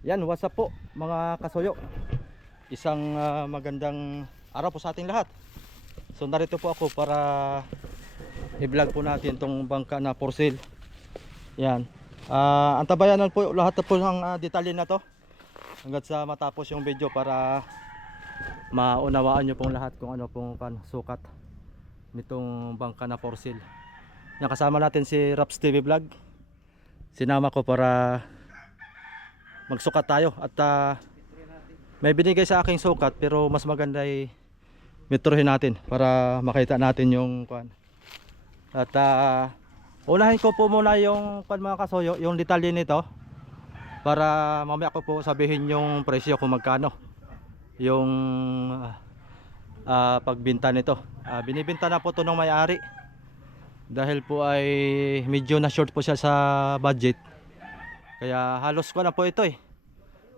Yan, what's up po mga kasuyo. Isang magandang araw po sa ating lahat. So narito po ako para i-vlog po natin tong bangka na for sale. Yan. Antabayanan po lahat po ng detalye na to hanggang sa matapos yung video para maunawaan nyo pong lahat kung ano pong sukat nitong bangka na for sale. Yan, kasama natin si Raps TV Vlog. Sinama ko para magsukat tayo at may binigay sa aking sukat pero mas maganda ay metrohin natin para makita natin yung kuan. At unahin ko po muna yung mga kasuyo, yung detalye nito para mamaya ko po sabihin yung presyo kung magkano yung pagbinta nito. Binibinta na po to ng may-ari dahil po ay medyo na short po siya sa budget. Kaya halos ko na po ito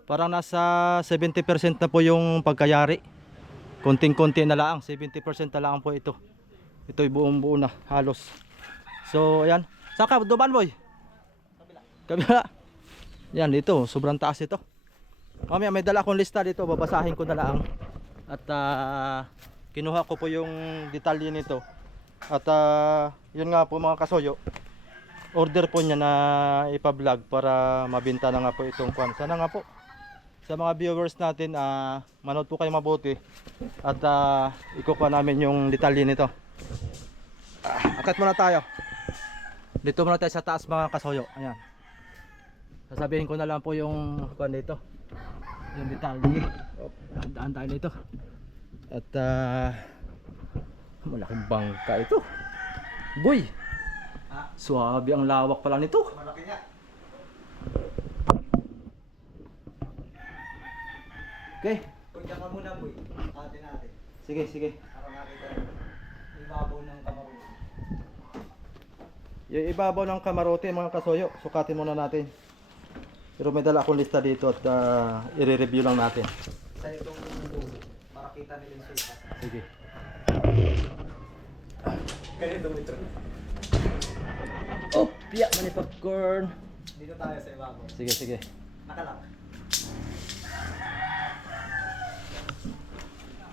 parang nasa 70% na po yung pagkayari. Konting-konti na lang, 70% na lang po ito. Ito'y buong-buo na halos. So ayan. Saka duman boy. Kabila. Yan dito, sobrang taas ito. Mamaya may dala akong lista dito, babasahin ko na lang. At kinuha ko po yung detalye nito. At yun nga po mga kasuyo, order po niya na ipa-vlog para mabinta na nga po itong kwan. Sana nga po sa mga viewers natin manood po kayo mabuti at ikukuha namin yung detalye nito. Akat muna tayo. Dito muna tayo sa taas mga kasuyo. Ayan. Sasabihin ko na lang po yung kwan dito. Yung detalye. Daan tayo dito. At malaking bangka ito. Boy! Suwabe ang lawak pala nito. Malaki nga. Okay. Punta ka muna, boy. Atin natin. Sige, sige. Para nakita yung ibabaw ng kamaruti. Yung ibabaw ng kamarote mga kasuyo, sukatin muna natin. Pero may dala akong lista dito at i-review lang natin. Sa itong dulo, para kita nila yung sukat. Sige. Ganito metro. Oh, piyak mani popcorn. Dito tayo sa ibabaw. Sige, sige. Nakalak.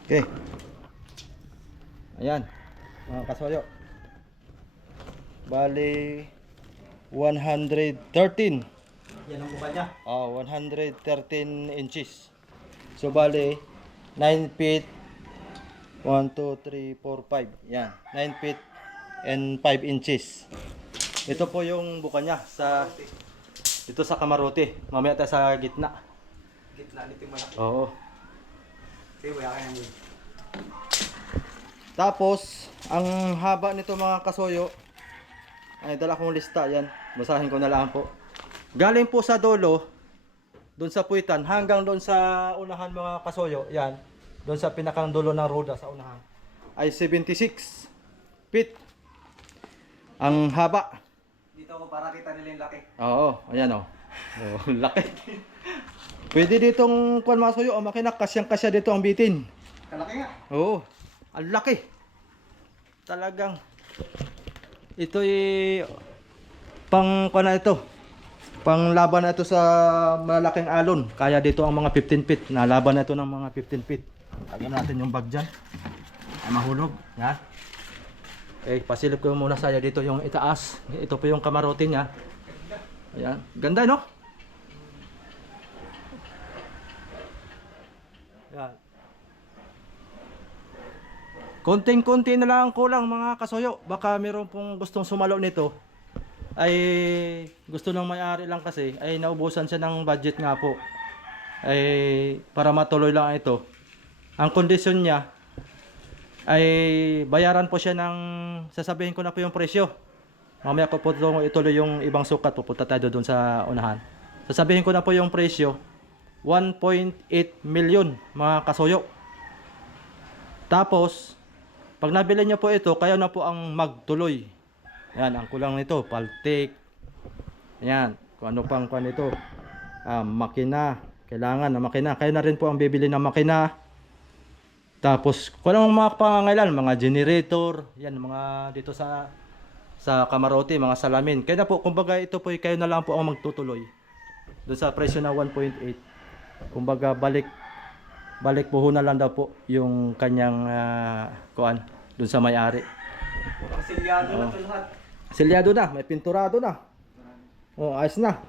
Okay. Ayan, mga kasuyo. Bali 113. Yan ang mukha niya. 113 inches. So bali 9 feet 1, 2, 3, 4, 5. Yan, 9 feet and 5 inches. Ito po yung buka niya sa dito sa kamarote. Mamaya tayo sa gitna. Gitna nito yung malaki. Oo. Sige, boy, akin yan, boy. Tapos ang haba nito mga kasuyo ay dala kong lista yan. Basahin ko na lang po. Galing po sa dulo doon sa puwitan hanggang doon sa unahan mga kasuyo. Yan. Doon sa pinakang dulo ng roda sa unahan ay 76 feet ang haba. Dito ako para kita nila yung laki. Oo, ayan oh. Oh, laki. Pwede ditong kuan mga kasuyo, ang makina kasyang-kasya dito ang bitin. Kalaki nga. Oo, ang laki. Talagang ito'y pang kuan na ito. Pang laban na ito sa malaking alon. Kaya dito ang mga 15 feet. Nalaban na ito ng mga 15 feet. Lagyan natin yung bag dyan. Ay mahulog. Yan. Okay, pasilip ko muna saya dito yung itaas. Ito po yung kamarote niya. Ayan. Ganda no? Yan. Konting-konti na lang ang kulang mga kasuyo. Baka meron pong gustong sumalo nito. Ay gusto ng may-ari lang kasi ay naubusan siya ng budget nga po. Ay para matuloy lang ito. Ang kondisyon niya ay bayaran po siya ng sasabihin ko na po yung presyo. Mamaya ko po ituloy yung ibang sukat, pupunta tayo doon sa unahan. Sasabihin ko na po yung presyo. 1.8 million mga kasuyo. Tapos pag nabili niyo po ito, kayo na po ang magtuloy. Yan, ang kulang nito, paltik. Yan, kung ano pang kuan nito. Makina, kailangan na makina. Kayo na rin po ang bibili ng makina. Tapos, kung anong mga pangangailan, mga generator, yan, mga dito sa kamarote, mga salamin. Kaya na po, kumbaga ito po, kayo na lang po ang magtutuloy. doon sa presyo na 1.8. Kumbaga balik puhunan lang daw po yung kanyang kuan doon sa may-ari. Kasilyado na ito lahat. Selyado na, may pinturado na. Oh, ayos na.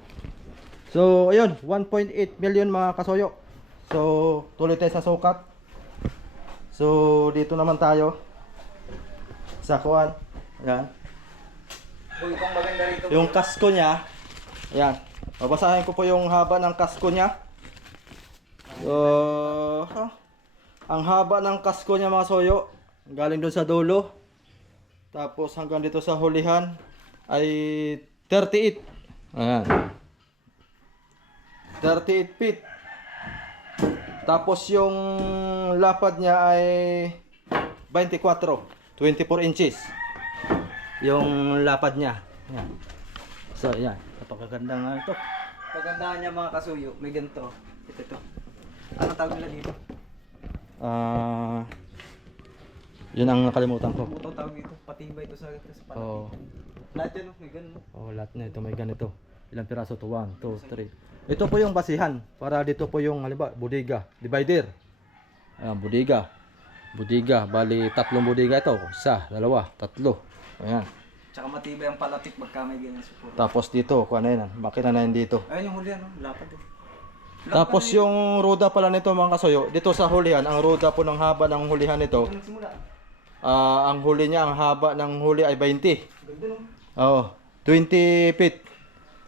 So, ayun, 1.8 million mga kasoyo. So, tuloy tayo sa sukat. So, dito naman tayo sa kuan. Ayan. Uy, kung maganda rito. Yung kasko niya. Ayan. Babasahin ko po yung haba ng kasko niya. Ang haba ng kasko niya mga soyo. Galing doon sa dulo. Tapos hanggang dito sa hulihan ay 38. Ayan. 38 feet. Tapos yung lapad niya ay 24 inches. Yung lapad niya. Ayan. So, ayan. Napakaganda nga ito. Pagandahan niya mga kasuyo. May ganito. Ito. Ano tawag nila dito? Yun ang nakalimutan ko. Butong tawag dito. Patibay ito sa palaki. Oo. Lahat yan, may ganun. Oh, lahat na ito may ganito. Ilang piraso to? 1, 2, 3. Ito po yung basihan para dito po yung halimbawa bodega, divider. Ayan, bodega. Bodega, bali 3 bodega ito. 1, 2, 3. Ayan. Tsaka matibay ang palapit pagka may ganyan support. Tapos dito, kuha na yan. Makina na yan dito. Ayun yung huli ano, lapad eh. Tapos yung roda pala nito mga kasoyo, dito sa hulihan, ang roda po ng haba ng hulihan nito, Ito nagsimula. ang huli niya, ang haba ng huli ay 20. Ganda no? Oo, 20 feet.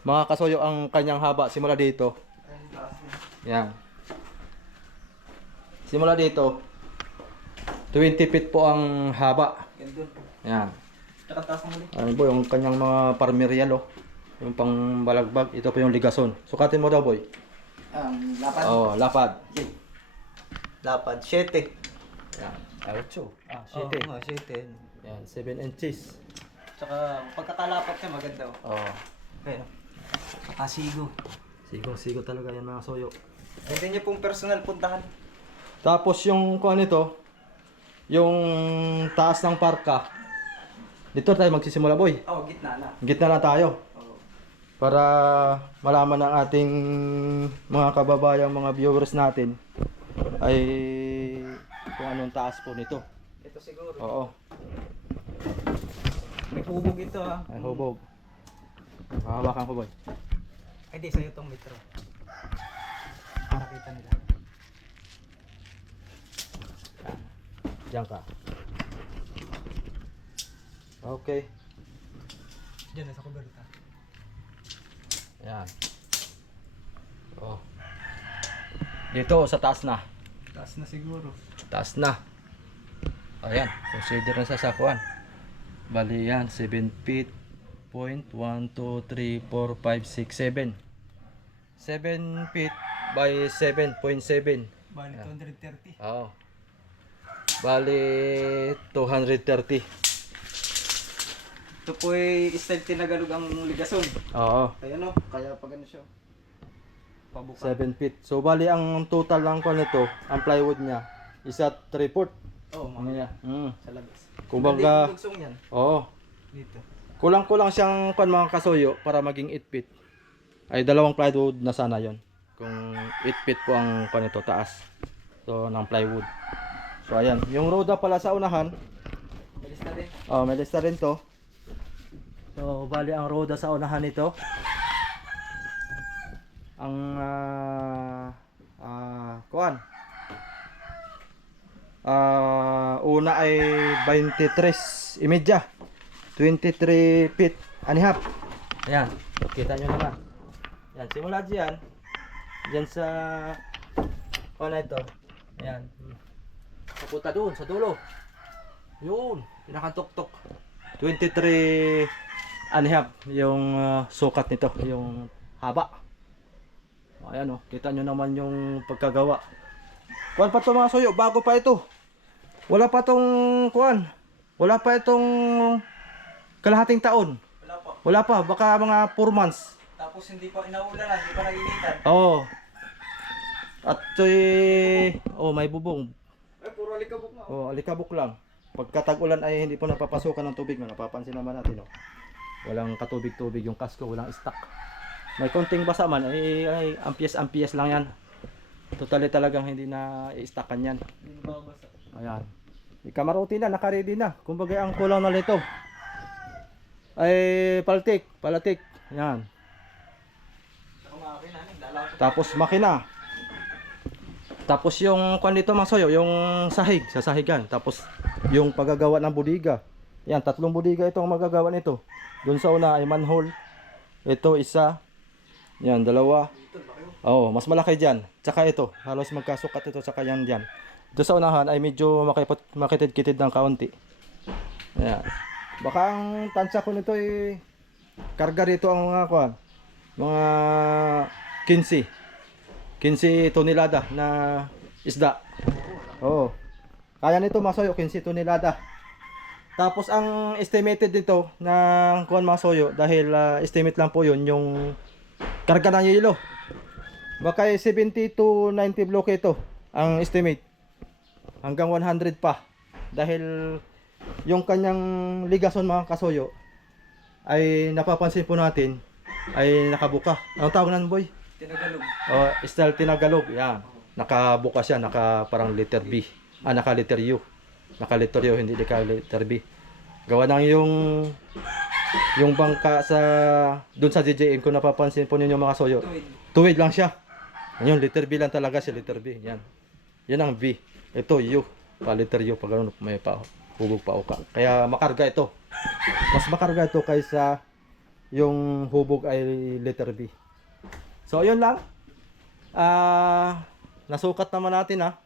Mga kasoyo ang kanyang haba simula dito. Ayun, taas niya. Yan. Simula dito, 20 feet po ang haba. Ganda. Yan. Tsaka taas ng huli. Ano po yung kanyang mga parmerial oh. Yung pang balagbag, ito po yung ligason. Sukatin mo daw boy. Lapad. Oh, lapad. Lapad, 7. Yan. 8. Ah, 7. Oo, 7. Yan, 7 inches. Tsaka pagkakalapat niya maganda oh. Oh. Pero, nakasigo. Sigo talaga yan mga soyo. Pwede niya pong personal puntahan. Tapos yung kuha nito, yung taas ng parka. Dito tayo magsisimula boy. Oh, gitna na. Gitna na tayo. Oh. Para malaman ng ating mga kababayang mga viewers natin ay kung anong taas po nito. Ito siguro. Oo. May hubog ito ha. Ay hubog. Hawakan ko boy. Ay di, sa'yo itong metro. Para kita nila. Diyan ka. Okay. Diyan, nasa kuberta. Ayan. Oh. Dito sa taas na. Taas na siguro. Taas na. Ayan. Consider na sa sakuan. Bali yan. 7 feet. Point. 1, 2, 3, 4, 5, 6, 7. 7 feet by 7.7. Bali, 230. Oo. Bali 230. Ito po ay style tinagalog ang ligason. Oo. Kaya no, kaya pag ano siya. Pabuka. 7 feet. So bali ang total lang ko nito, ang plywood niya is at 3/4. Oh, Ano mga niya? sa labas. Kumbaga, Hindi lugsong yan. oo. Dito. Kulang-kulang siyang pan mga kasuyo para maging 8 feet. Ay dalawang plywood na sana 'yon. Kung 8 feet po ang pan nito taas. So ng plywood. So ayan, yung roda pala sa unahan, Bilis na din. oh, may lista rin to. So bali ang roda sa unahan nito. Ang kuan. Una ay 23 imedya. 23 feet and a half. Ayan, so, kita nyo naman. Yan, simula dyan. Dyan sa kuan na ito. Ayan. Papunta doon sa dulo. Yun, pinakatuktok. 23 and a half yung sukat nito, yung haba. Ayan o, kita nyo naman yung pagkagawa. Kuan pa to mga soyo, bago pa ito. Wala pa tong kuan. Wala pa itong kalahating taon. Wala po. Wala pa, baka mga 4 months. Tapos hindi pa inaulan, hindi pa naginitan. Oo. At may bubong. Ay, puro alikabok na. Oh, alikabok lang. Pagka tag-ulan ay hindi po napapasukan ng tubig, napapansin naman natin, oh. Walang katubig-tubig yung kasko, walang stock. may konting basa man ay ampies lang yan. Totally talagang hindi na i-stackan yan. Hindi na babasa. Ayan. Kamaruti na, naka-ready na. Kumbaga ang kulang na nito ay palatik. Ayan. Saka makina, naglalakad. Tapos makina. Tapos yung kwan dito mga soyo, yung sahig, sa sahigan. Tapos yung paggagawa ng budiga. Yan, 3 budiga ito ang magagawa nito. Doon sa una ay manhole. Ito isa. Yan, 2. Oo, mas malaki dyan. Tsaka ito, halos magkasukat ito sa yan dyan. Ito sa unahan ay medyo makitid-kitid ng kaunti. Ayan. Baka ang tansya ko nito ay karga rito ang mga kwan. Mga 15 tonelada na isda. Oo. Kaya nito masoyo 15 tonelada. Tapos ang estimated dito ng kuan masoyo dahil estimate lang po 'yun yung karga ng yelo. Baka 70 to 90 block ito ang estimate. Hanggang 100 pa. Dahil yung kanyang ligason mga kasoyo ay napapansin po natin ay nakabuka. Anong tawag nan boy? Tinagalog. Style tinagalog, yan. Nakabuka siya, parang letter B. Naka letter U. Naka letter U, hindi letter B. Gawa nang yung bangka sa doon sa DJM kung napapansin po ninyo mga soyo. Tuwid lang siya. Ayun, letter B lang talaga siya, letter B. Yan. Yan ang B. Ito U. Pa letter U pag ano, may hubog pa uka. Kaya makarga ito. Mas makarga ito kaysa yung hubog ay letter B. So, yun lang. Nasukat naman natin ha.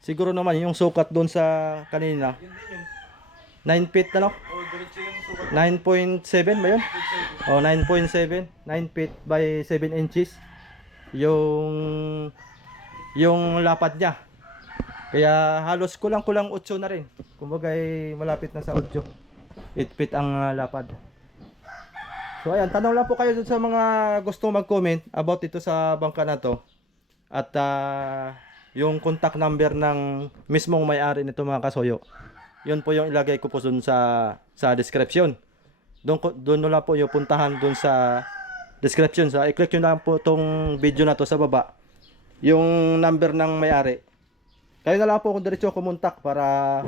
Siguro naman yung sukat doon sa kanina. Yun din yun. 9 feet na no? O, diretso yung sukat. 9.7 ba yun? O, 9.7. 9 feet by 7 inches. Yung lapad niya. Kaya halos kulang-kulang 8 na rin. Kumbaga malapit na sa 8. 8 feet ang lapad. So ayan, tanong lang po kayo dun sa mga gustong mag-comment about ito sa bangka na to. At yung contact number ng mismong may-ari nito mga kasoyo. Yun po yung ilagay ko po dun sa description. Doon lang po yung puntahan dun sa description. I-click nyo lang po tong video na to sa baba. Yung number ng may-ari. Kayo na lang po kung diretso kumontak para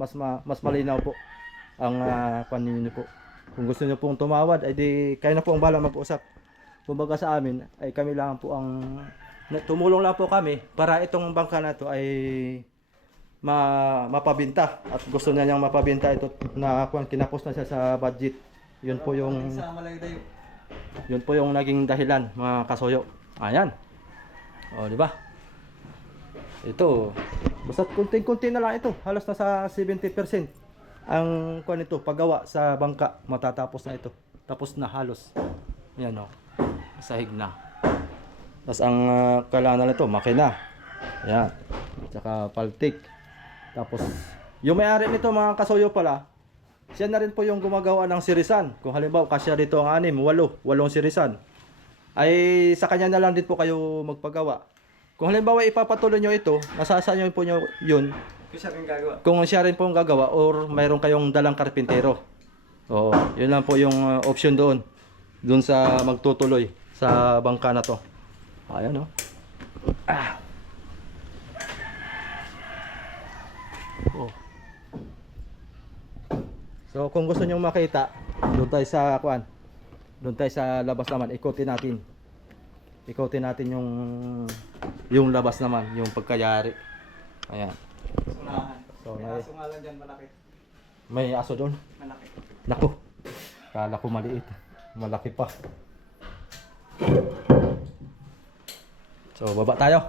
mas malinaw po ang paninyo po. Kung gusto niyo pong tumawad, ay di kayo na po ang bahala mag-usap. Kumbaga sa amin, ay kami lang po ang tumulong lang po kami para itong bangka na to ay mapabinta. At gusto niya niyang mapabinta ito na kinapos na siya sa budget. Yun po yung naging dahilan mga kasoyo. Ayan. O, di ba? Ito, basta kunting-kunti na lang ito. Halos nasa 70%. Ang kuan nito paggawa sa bangka matatapos na ito. Tapos na halos. Yan o. Sahig na. Tapos ang kailangan nito makina. Yan. Tsaka paltik. Tapos yung may-ari nito mga kasoyo pala, siya na rin po yung gumagawa ng sirisan. Kung halimbawa kasya dito ang 8 sirisan. Ay sa kanya na lang din po kayo magpagawa. Kung halimbawa ipapatuloy nyo ito, nasasa nyo po nyo yun. Kung siya rin po ang gagawa or mayroon kayong dalang karpintero. Oo, yun lang po yung option doon. Doon sa magtutuloy sa bangka na to. Ayan o. Oh. So kung gusto nyo makita, doon tayo sa kuan. Doon tayo sa labas naman, ikutin natin. Ikutin natin yung labas naman, yung pagkayari. Ayan. Unahan. So, May aso nga lang dyan, malaki. May aso doon. Malaki. Naku. Kala ko maliit. Malaki pa. So, baba tayo.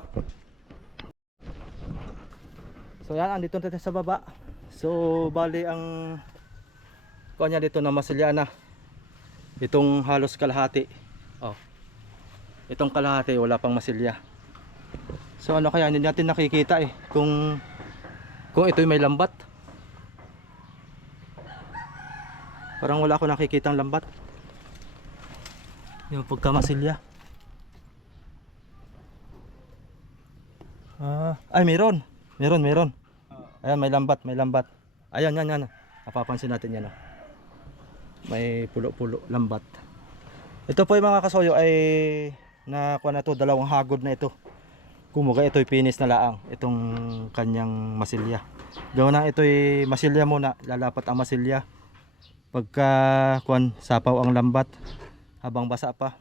So, yan. Andito tayo sa baba. So, bali ang kanya dito na masilya na. Itong halos kalahati. Oh. Itong kalahati, wala pang masilya. So, ano kaya? Hindi natin nakikita eh. Kung ito'y may lambat. Parang wala ako nakikitang lambat. Yung pagkamasilya. Ay, meron. Meron. Ayan, may lambat. Ayan, yan. Napapansin natin yan. May pulo-pulo, lambat. Ito po yung mga kasuyo ay nakuha na to, dalawang hagod na ito. Kumuga ito'y pinis na laang itong kanyang masilya. Gawin na ito'y masilya muna, lalapat ang masilya. Pagka kuan sapaw ang lambat habang basa pa.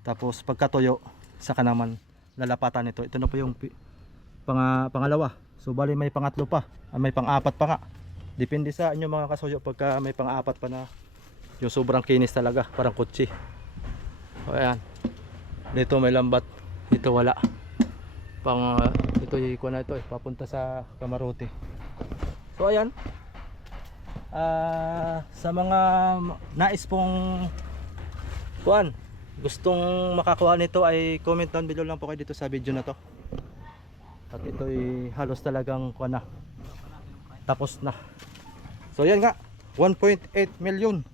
Tapos pagkatuyo, saka naman lalapatan ito. Ito na po yung pangalawa. So bali may pangatlo pa, may pang-apat pa nga. Depende sa inyo mga kasuyo pagka may pang-apat pa na yung sobrang kinis talaga, parang kutsi. O ayan. Dito may lambat, dito wala. Ito yung kuha na ito papunta sa Kamarote. So ayan. Sa mga nais pong kuan, gustong makakuha nito ay comment down below lang po kayo dito sa video na to. At ito'y halos talagang kuha na, tapos na. So yan nga, 1.8 million.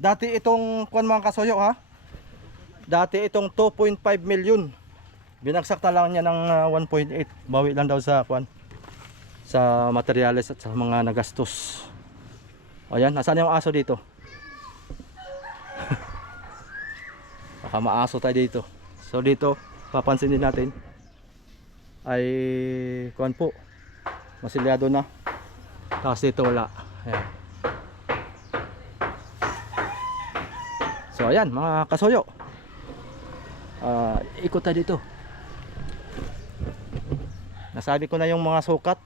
Dati itong kuan mga kasuyo ha, dati itong 2.5 million. Binagsak na lang niya ng 1.8. Bawi lang daw sa kuan, sa materials at sa mga nagastos. Ayan, nasaan yung aso dito? Baka maaso tayo dito. So dito, papansin din natin ay kuan po, masilyado na. Tapos dito wala. Ayan. So ayan mga kasuyo, ikot tayo dito. Nasabi ko na yung mga sukat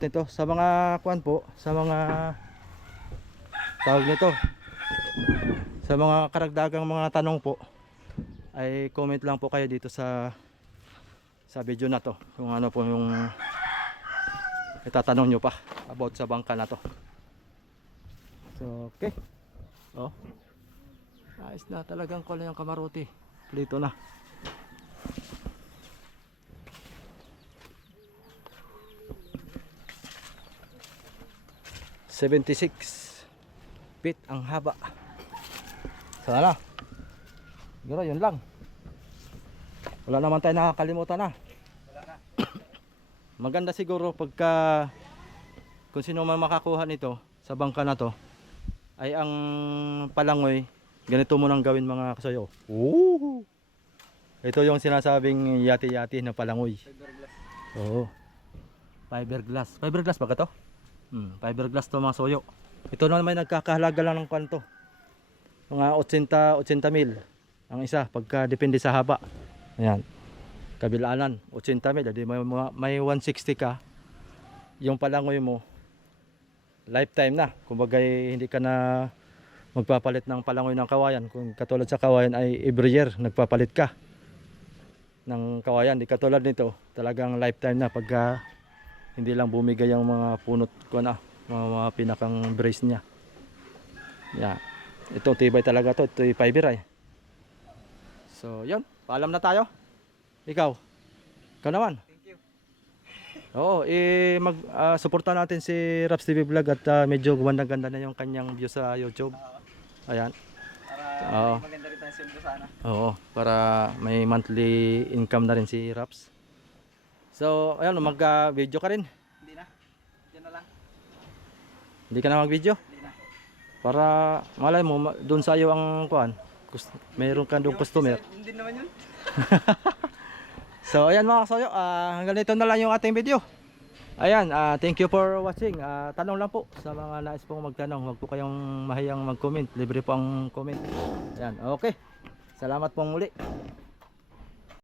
nito sa mga kuan po, sa mga tawag nito, sa mga karagdagang mga tanong po, ay comment lang po kayo dito sa video na to kung ano po yung itatanong nyo pa about sa bangka na to. So okay, ayos na talagang kulay yung Kamarote, plito na. ...76 feet ang haba. Sana siguro yun lang. Wala naman tayo nakakalimutan na. Maganda siguro pagka kung sino man makakuha nito sa bangka na to, ay ang palangoy ganito mo nang gawin mga kasuyo. Ito yung sinasabing yati-yati na palangoy. Oo, fiberglass. Fiberglass ba ka to? Fiberglass to mga soyo. Ito na may nagkakahalaga lang ng kanto, mga 80 mil ang isa, pagka depende sa haba. Ayan, kabilaanan 80 mil, edi may 160 ka. Yung palangoy mo lifetime na, kumbaga hindi ka na magpapalit ng palangoy ng kawayan. Kung katulad sa kawayan ay every year nagpapalit ka ng kawayan, di katulad nito talagang lifetime na, pagka hindi lang bumigay ang mga punot ko na, mga pinakang brace niya. Yeah. Ito tibay talaga to, ito yung fiber ay. So yun, paalam na tayo. Ikaw naman. Thank you. Oo, suporta natin si Raps TV Vlog at medyo gumanda-ganda na yung kanyang view sa YouTube. Ayan. Para maganda rin tayo sweldo sana. Oo, para may monthly income na rin si Raps. So, ayun, mag-video ka rin. Hindi na. Diyan na lang. Hindi ka na mag-video? Hindi na. Para malay mo, doon sa iyo ang kuan. Mayroon ka doon customer. Hindi naman yun. So, ayan mga kasoyo, hanggang dito na lang yung ating video. Ayan, thank you for watching. Tanong lang po sa mga nais pong magtanong. Huwag po kayong mahiyang mag-comment. Libre po ang comment. Ayan, okay. Salamat pong muli.